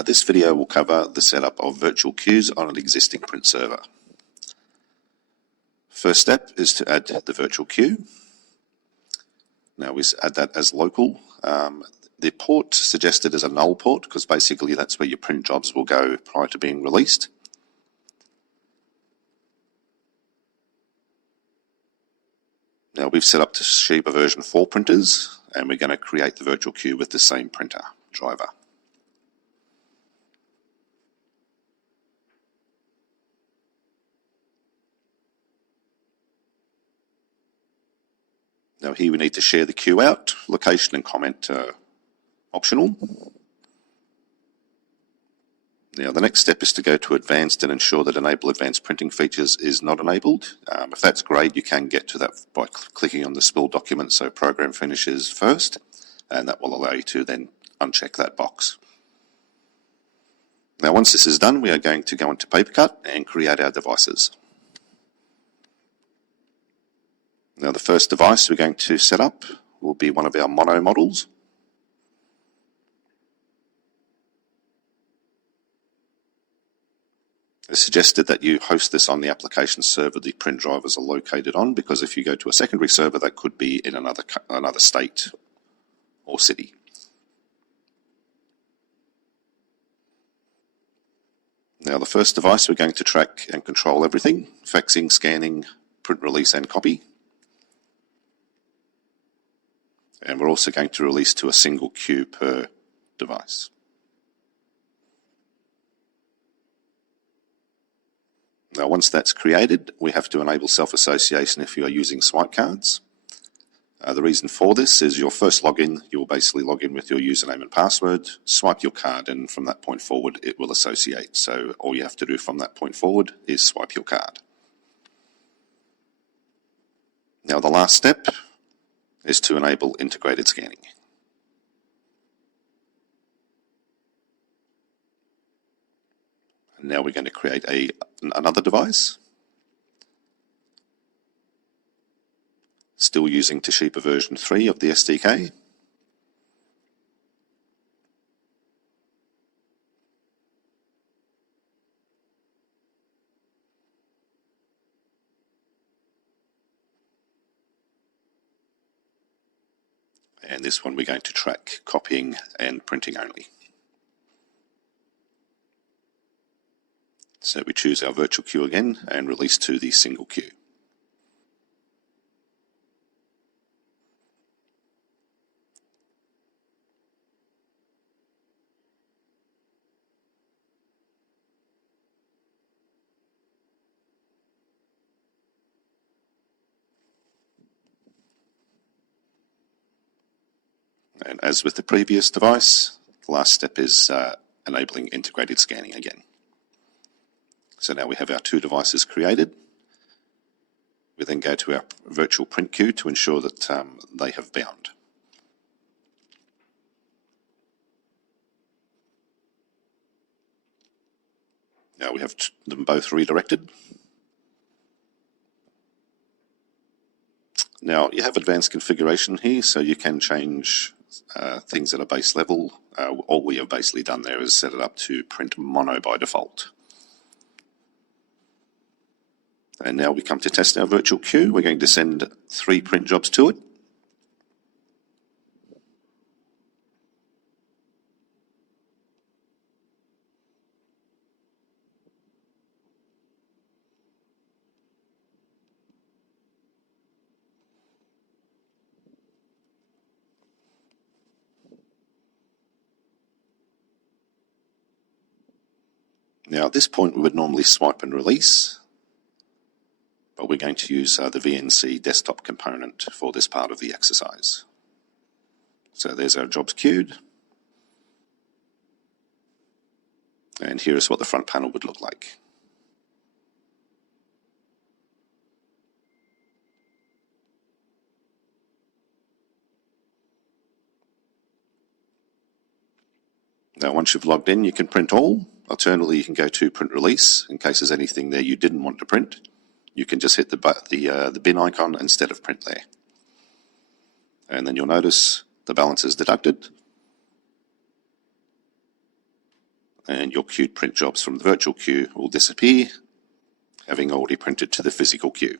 This video will cover the setup of virtual queues on an existing print server. First step is to add the virtual queue. Now we add that as local. The port suggested is a null port because basically that's where your print jobs will go prior to being released. Now we've set up Toshiba version 4 printers and we're going to create the virtual queue with the same printer driver. Now here we need to share the queue out. Location and comment are optional. Now the next step is to go to advanced and ensure that enable advanced printing features is not enabled. If that's great, you can get to that by clicking on the spill document so program finishes first, and that will allow you to then uncheck that box. Now once this is done, we are going to go into PaperCut and create our devices. Now the first device we're going to set up will be one of our mono models. It's suggested that you host this on the application server the print drivers are located on, because if you go to a secondary server, that could be in another state or city. Now the first device, we're going to track and control everything: faxing, scanning, print release and copy. And we're also going to release to a single queue per device. Now once that's created, we have to enable self-association if you are using swipe cards. The reason for this is your first login, you'll basically log in with your username and password, swipe your card, and from that point forward it will associate. So all you have to do from that point forward is swipe your card. Now the last step is to enable integrated scanning. And now we're going to create another device, still using Toshiba version 3 of the SDK. And this one we're going to track copying and printing only. So we choose our virtual queue again and release to the single queue. And as with the previous device, the last step is enabling integrated scanning again. So now we have our two devices created. We then go to our virtual print queue to ensure that they have bound. Now we have them both redirected. Now you have advanced configuration here, so you can change things at a base level. All we have basically done there is set it up to print mono by default. And now we come to test our virtual queue. We're going to send 3 print jobs to it. Now at this point we would normally swipe and release, but we're going to use the VNC desktop component for this part of the exercise. So there's our jobs queued. And here is what the front panel would look like. Now once you've logged in, you can print all. Alternatively, you can go to print release in case there's anything there you didn't want to print. You can just hit the bin icon instead of print there. And then you'll notice the balance is deducted. and your queued print jobs from the virtual queue will disappear, having already printed to the physical queue.